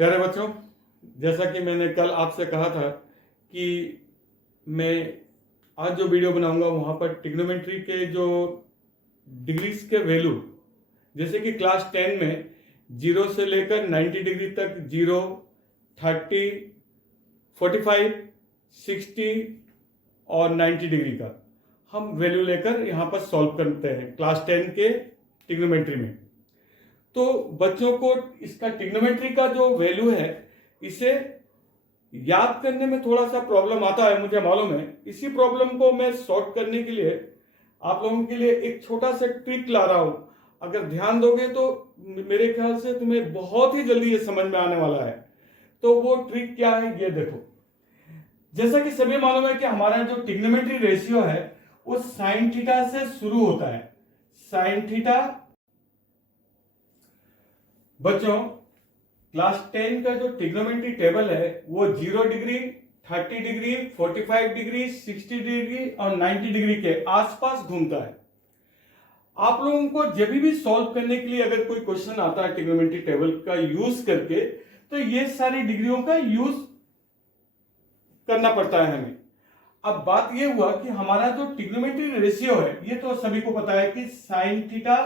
प्यारे बच्चों, जैसा कि मैंने कल आपसे कहा था कि मैं आज जो वीडियो बनाऊंगा वहां पर ट्रिग्नोमेट्री के जो डिग्रीज के वैल्यू, जैसे कि क्लास 10 में 0 से लेकर 90 डिग्री तक 0, 30, 45, 60 और 90 डिग्री का हम वैल्यू लेकर यहाँ पर सॉल्व करते हैं क्लास 10 के ट्रिग्नोमेट्री में। तो बच्चों को इसका ट्रिग्नोमेट्री का जो वैल्यू है इसे याद करने में थोड़ा सा प्रॉब्लम आता है, मुझे मालूम है। इसी प्रॉब्लम को मैं सॉल्व करने के लिए आप लोगों के लिए एक छोटा सा ट्रिक ला रहा हूं। अगर ध्यान दोगे तो मेरे ख्याल से तुम्हें बहुत ही जल्दी ये समझ में आने वाला है। तो वो ट्रिक क्या है ये देखो। जैसा कि सभी मालूम है कि हमारा जो ट्रिग्नोमेट्री रेशियो है वो साइन थीटा से शुरू होता है। साइन थीटा बच्चों, क्लास 10 का जो ट्रिग्नोमेट्री टेबल है वो 0 डिग्री, 30 डिग्री, 45 डिग्री, 60 डिग्री और 90 डिग्री के आसपास घूमता है। आप लोगों को जब भी सॉल्व करने के लिए अगर कोई क्वेश्चन आता है ट्रिग्नोमेट्री टेबल का यूज करके, तो ये सारी डिग्रियों का यूज करना पड़ता है हमें। अब बात ये हुआ कि हमारा जो ट्रिग्नोमेट्री रेशियो है, ये तो सभी को पता है कि sine theta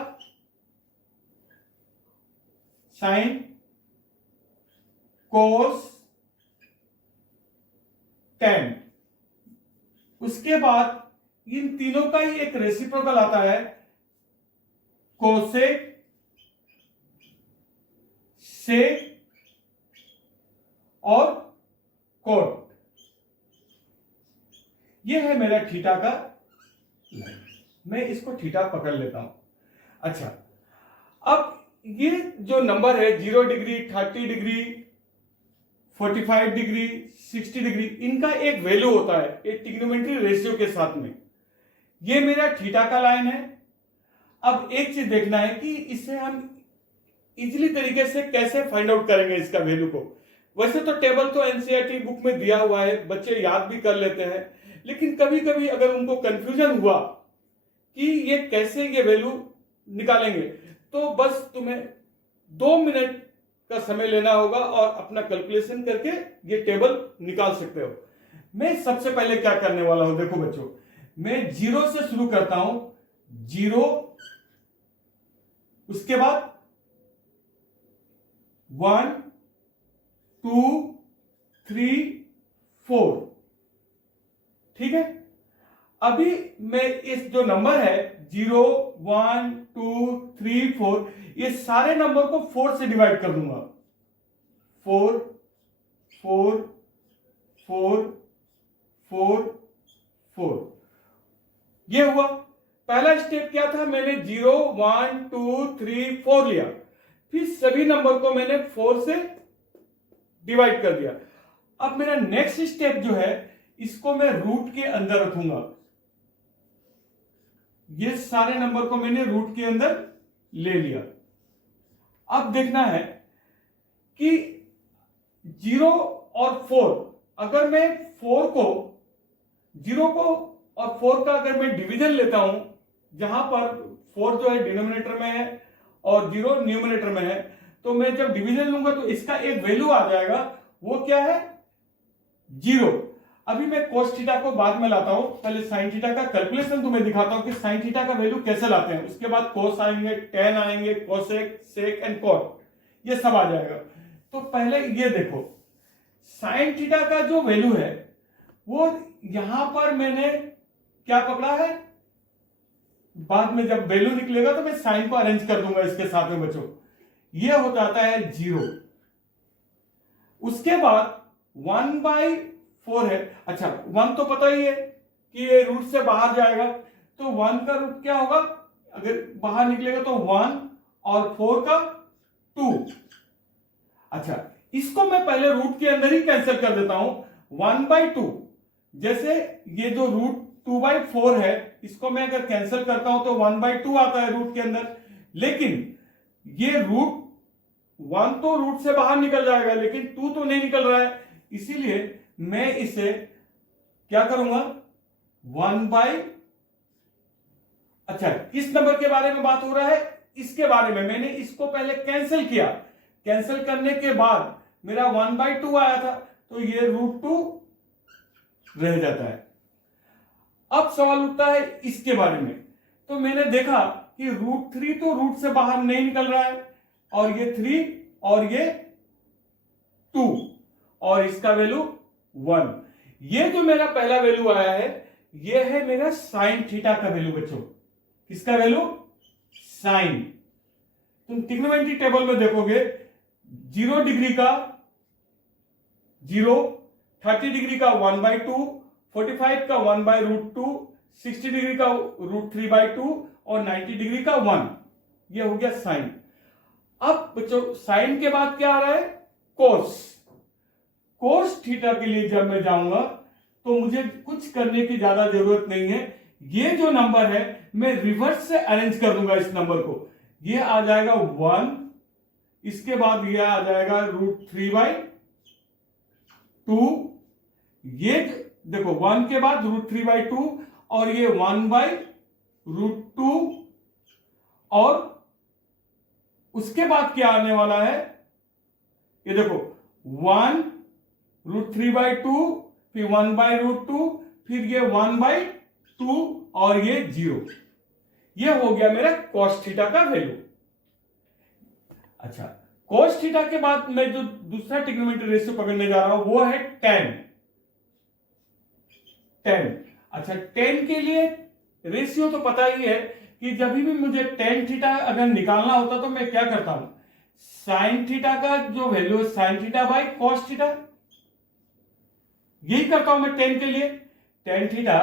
sine cos ten, उसके बाद इन तीनों का ही एक रेसिप्रोकल आता है कोसेक, सेक और कोट। यह है मेरा थीटा का लाइन। मैं इसको थीटा पकड़ लेता हूं। अच्छा, अब ये जो नंबर है 0 डिग्री, 30 डिग्री, 45 डिग्री, 60 डिग्री, इनका एक वैल्यू होता है एक ट्रिग्नोमेट्री रेशियो के साथ में। ये मेरा थीटा का लाइन है। अब एक चीज देखना है कि इसे हम इजीली तरीके से कैसे फाइंड आउट करेंगे इसका वैल्यू को। वैसे तो टेबल तो एनसीईआरटी बुक में दिया हुआ है, बच्चे याद भी कर लेते हैं, लेकिन कभी कभी अगर उनको कंफ्यूजन हुआ कि ये कैसे ये वैल्यू निकालेंगे, तो बस तुम्हें 2 मिनट का समय लेना होगा और अपना कैलकुलेशन करके ये टेबल निकाल सकते हो। मैं सबसे पहले क्या करने वाला हूं, देखो बच्चों, मैं 0 से शुरू करता हूं। 0, उसके बाद 1, 2, 3, 4, ठीक है। अभी मैं इस जो नंबर है 0, 1, 2, 3, 4, ये सारे नंबर को 4 से डिवाइड कर दूंगा। 4, 4, 4, 4, 4, ये हुआ। पहला स्टेप क्या था, मैंने 0, 1, 2, 3, 4 लिया, फिर सभी नंबर को मैंने 4 से डिवाइड कर दिया। अब मेरा नेक्स्ट स्टेप जो है, इसको मैं रूट के अंदर रखूंगा। ये सारे नंबर को मैंने रूट के अंदर ले लिया। अब देखना है कि 0 और 4, अगर मैं 4 को 0 को और 4 का अगर मैं डिवीजन लेता हूं, जहां पर 4 जो है डिनोमिनेटर में है और 0 न्यूमरेटर में है, तो मैं जब डिवीजन लूंगा तो इसका एक वैल्यू आ जाएगा। वो क्या है, 0। अभी मैं कोस थीटा को बाद में लाता हूं, पहले साइन थीटा का कैलकुलेशन तुम्हें दिखाता हूं कि साइन थीटा का वैल्यू कैसे लाते हैं। उसके बाद कोस आएंगे, टेन आएंगे, कोसेक, सेक एंड कॉट, ये सब आ जाएगा। तो पहले ये देखो, साइन थीटा का जो वैल्यू है वो यहां पर मैंने क्या पकड़ा है, बाद में जब वैल्यू निकलेगा तो मैं साइन को अरेंज कर दूंगा इसके साथ में बच्चों। ये हो जाता है 0। उसके बाद 1/4 है। अच्छा, 1 तो पता ही है कि ये रूट से बाहर जाएगा, तो 1 का रूट क्या होगा, अगर बाहर निकलेगा तो 1 और 4 का 2। अच्छा, इसको मैं पहले रूट के अंदर ही कैंसिल कर देता हूं। 1/2, जैसे ये जो रूट 2/4 है, इसको मैं अगर कैंसिल करता हूं तो 1/2 आता है रूट के अंदर। लेकिन ये रूट 1 तो रूट से बाहर निकल जाएगा, लेकिन 2 तो नहीं निकल रहा है, इसीलिए मैं इसे क्या करूंगा, 1/, अच्छा किस नंबर के बारे में बात हो रहा है, इसके बारे में। मैंने इसको पहले कैंसिल किया, कैंसिल करने के बाद मेरा 1/2 आया था, तो ये √2 रह जाता है। अब सवाल उठता है इसके बारे में। तो मैंने देखा कि √3 तो रूट से बाहर नहीं निकल रहा है, और ये 3 और ये 2, और इसका वैल्यू 1। ये जो मेरा पहला वैल्यू आया है, ये है मेरा साइन थीटा का वैल्यू बच्चों। किसका वैल्यू? साइन। तुम ट्रिग्नोमेट्री टेबल में देखोगे 0 डिग्री का 0, 30 डिग्री का 1/2, 45 का 1/√2, 60 डिग्री का √3/2 और 90 डिग्री का 1। ये हो गया साइन। अब बच्चों साइन के बाद क्या आ रहा है? कोस। कोस थीटा के लिए जब मैं जाऊंगा तो मुझे कुछ करने की ज्यादा जरूरत नहीं है। ये जो नंबर है मैं रिवर्स से अरेंज कर दूंगा इस नंबर को। ये आ जाएगा 1, इसके बाद ये आ जाएगा √3/2। ये देखो 1 के बाद √3/2 और ये 1/√2, और उसके बाद क्या आने वाला है? ये देखो 1 √3/2, फिर 1/√2, फिर ये 1/2 और ये 0। ये हो गया मेरा cos थीटा का वैल्यू। अच्छा, cos थीटा के बाद मैं जो दूसरा ट्रिग्नोमेट्री रेशियो पकड़ने जा रहा हूं वो है tan। अच्छा, tan के लिए रेशियो तो पता ही है कि जब भी मुझे tan थीटा अगर निकालना होता तो मैं क्या करता हूं? sin थीटा का जो वैल्यू है sin theta by cos theta, यही करता हूं मैं tan के लिए। tan theta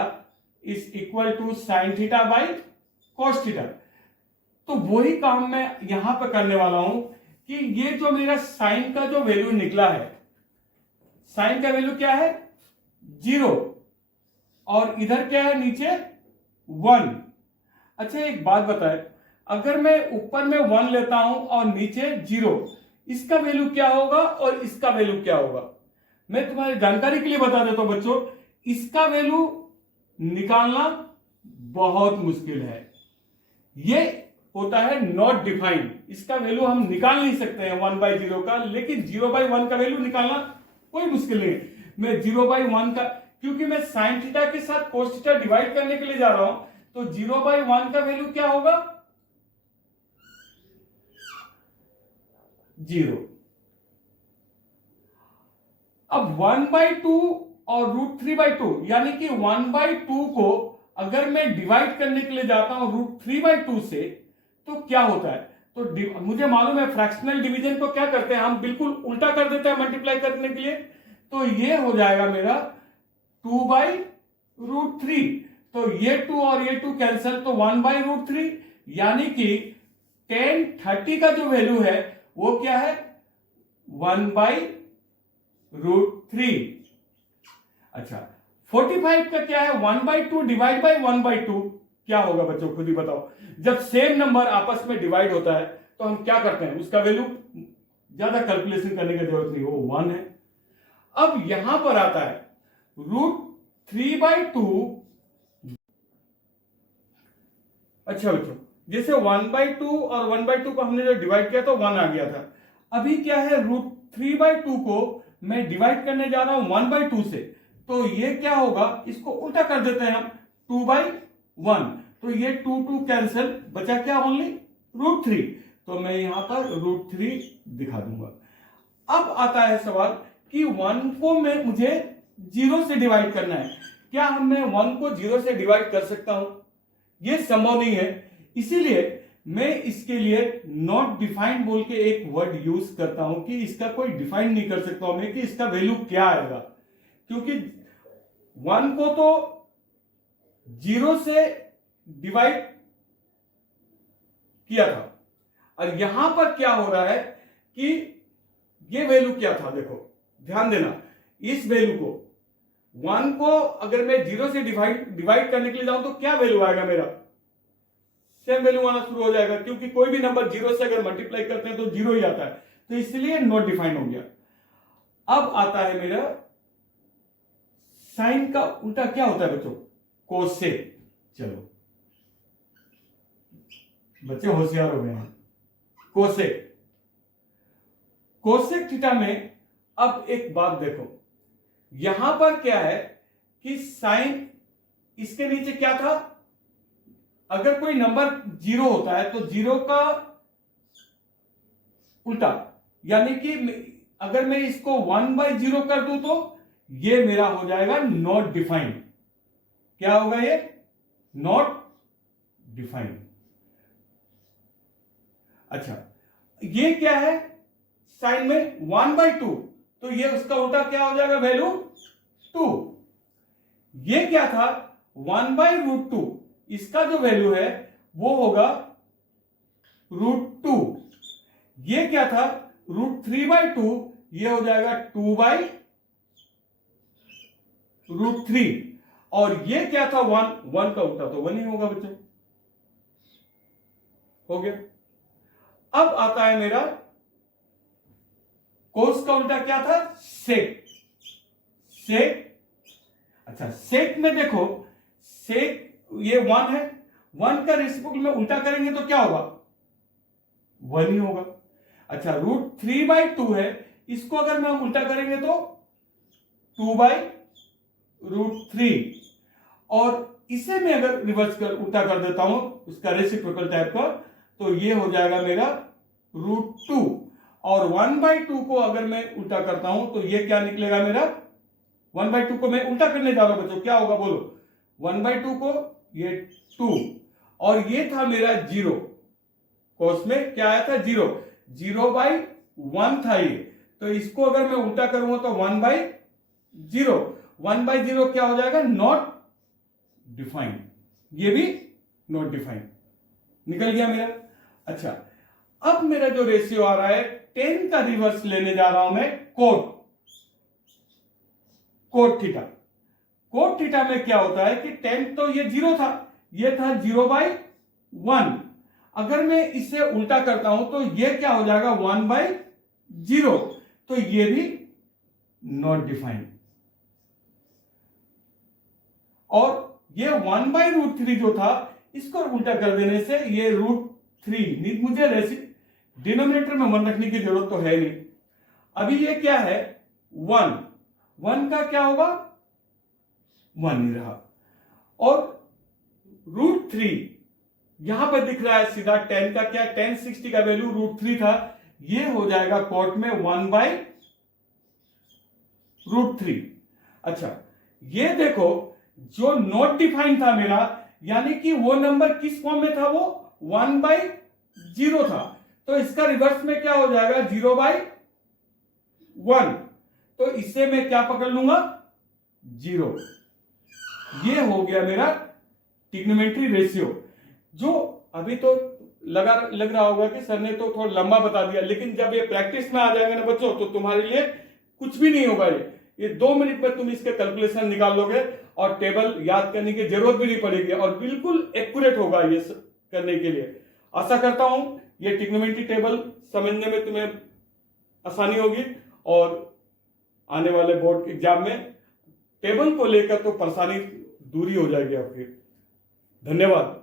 is equal to sin theta by cos theta. तो वही काम मैं यहां पर करने वाला हूं कि ये जो मेरा sin का जो वैल्यू निकला है, sin का वैल्यू क्या है? 0, और इधर क्या है नीचे? 1। अच्छा, एक बात बताए, अगर मैं ऊपर में 1 लेता हूं और नीचे 0, इसका वैल्यू क्या होगा और इसका वैल्यू क्या होगा? मैं तुम्हारी जानकारी के लिए बता देता हूं बच्चों, इसका वैल्यू निकालना बहुत मुश्किल है। ये होता है नॉट डिफाइंड, इसका वैल्यू हम निकाल नहीं सकते हैं 1/0 का, लेकिन 0/1 का वैल्यू निकालना कोई मुश्किल नहीं है। मैं 0/1 का, क्योंकि मैं साइन थीटा के साथ कोस थीटा डिवाइड करने के लिए जा रहा हूं, तो 0/1 का वैल्यू क्या होगा? 0। अब 1/2 और √3/2, यानी कि 1/2 को अगर मैं डिवाइड करने के लिए जाता हूं √3/2 से, तो क्या होता है? तो मुझे मालूम है फ्रैक्शनल डिवीजन को क्या करते हैं हम, बिल्कुल उल्टा कर देते हैं मल्टीप्लाई करने के लिए। तो ये हो जाएगा मेरा 2/√3। तो ये 2 और ये 2 कैंसिल, तो 1/√3, यानी कि tan 30 का जो वैल्यू है वो क्या है? 1/√3। अच्छा, 45 का क्या है? 1/2 डिवाइड बाई 1/2। क्या होगा बच्चों, खुद ही बताओ। जब सेम नंबर आपस में डिवाइड होता है तो हम क्या करते हैं? उसका वैल्यू ज्यादा कैलकुलेशन करने की जरूरत नहीं, वो 1 है। अब यहां पर आता है √3/2। अच्छा बच्चों, जैसे 1/2 और 1/2 को हमने जो डिवाइड किया तो 1 आ गया था। अभी क्या है, √3/2 को मैं डिवाइड करने जा रहा हूं 1/2 से, तो ये क्या होगा? इसको उल्टा कर देते हैं हम, 2/1। तो ये 2 कैंसिल, बचा क्या? ओनली √3। तो मैं यहां पर √3 दिखा दूंगा। अब आता है सवाल कि 1 को मुझे 0 से डिवाइड करना है। क्या मैं 1 को 0 से डिवाइड कर सकता हूं? यह संभव नहीं है। इसीलिए मैं इसके लिए नॉट डिफाइंड बोल के एक वर्ड यूज करता हूं कि इसका कोई डिफाइन नहीं कर सकता हूं मैं कि इसका वैल्यू क्या आएगा, क्योंकि 1 को तो 0 से डिवाइड किया था, और यहां पर क्या हो रहा है कि ये वैल्यू क्या था? देखो ध्यान देना, इस वैल्यू को 1 को अगर मैं 0 से डिवाइड करने के लिए जाऊं तो क्या वैल्यू आएगा? मेरा सेम वैल्यू आना शुरू हो जाएगा, क्योंकि कोई भी नंबर 0 से अगर मल्टीप्लाई करते हैं तो 0 ही आता है। तो इसलिए नॉट डिफाइंड हो गया। अब आता है मेरा साइन का उल्टा क्या होता है बच्चों? कोसेक। चलो बच्चे होशियार हो गए हैं। कोसेक थीटा में अब एक बात देखो, यहां पर क्या है कि साइन इसके नीचे क्या था, अगर कोई नंबर 0 होता है तो 0 का उल्टा, यानी कि अगर मैं इसको 1/0 कर दूं तो ये मेरा हो जाएगा नॉट डिफाइंड। क्या होगा ये? Not defined. अच्छा, ये क्या है साइन में 1/2, तो ये उसका उल्टा क्या हो जाएगा, वैल्यू 2। ये क्या था 1/√2, इसका जो वैल्यू है वो होगा √2। ये क्या था √3/2, ये हो जाएगा 2/√3। और ये क्या था 1 का उल्टा तो 1 ही होगा बच्चों। हो गया। अब आता है मेरा कोस का उल्टा क्या था, सेक। सेक, अच्छा सेक में देखो, सेक ये 1 है, 1 का रेसिप्रोकल में उल्टा करेंगे तो क्या होगा, 1 ही होगा। अच्छा √3/2 है, इसको अगर मैं उल्टा करेंगे तो 2/√3। और इसे मैं अगर रिवर्स कर उल्टा कर देता हूं उसका रेसिप्रोकल टाइप का, तो ये हो जाएगा मेरा √2। और 1/2 को अगर मैं उल्टा करता हूं तो ये क्या निकलेगा मेरा, 1/2 को मैं उल्टा करने जा रहा हूं बच्चों, क्या होगा बोलो, 1/2 को ये 2, और ये था मेरा 0, कोस में क्या आया था 0, 0/1 था ये, तो इसको अगर मैं उल्टा करूंगा तो 1/0, 1/0 क्या हो जाएगा, नॉट डिफाइंड। ये भी नॉट डिफाइंड निकल गया मेरा। अच्छा, अब मेरा जो रेशियो आ रहा है 10 का रिवर्स लेने जा रहा हूं मैं कोट थीटा। कोट थीटा में क्या होता है कि 10 तो ये 0 था, ये था 0/1। अगर मैं इसे उल्टा करता हूं तो ये क्या हो जाएगा 1/0, तो ये भी नॉट डिफाइंड। और ये 1/√3 जो था, इसको उल्टा कर देने से ये √3, मुझे डिनोमिनेटर में 1 रखने की जरूरत तो है नहीं। अभी ये क्या है 1 का क्या होगा 1 ही रहा, और √3 यहां पर दिख रहा है सीधा 10 का क्या, 1060 का वैल्यू √3 था, ये हो जाएगा कोट में 1/√3। अच्छा, ये देखो जो नॉट डिफाइंड था मेरा, यानी कि वो नंबर किस फॉर्म में था, वो 1/0 था, तो इसका रिवर्स में क्या हो जाएगा 0/1, तो इससे मैं क्या पकड़ लूंगा 0। ये हो गया मेरा ट्रिग्नोमेट्री रेशियो। जो अभी तो लग रहा होगा कि सर ने तो थोड़ा लंबा बता दिया, लेकिन जब ये प्रैक्टिस में आ जाएगा ना बच्चों, तो तुम्हारे लिए कुछ भी नहीं होगा। ये 2 मिनट में तुम इसके कैलकुलेशन निकाल लोगे और टेबल याद करने की जरूरत भी नहीं पड़ेगी, और बिल्कुल एक्यूरेट होगा ये करने के लिए। आशा करता हूं ये ट्रिग्नोमेट्री टेबल समझने में तुम्हें आसानी होगी, और आने वाले बोर्ड एग्जाम में टेबल को लेकर तो परेशानी दूरी हो जाएगी आपकी। धन्यवाद।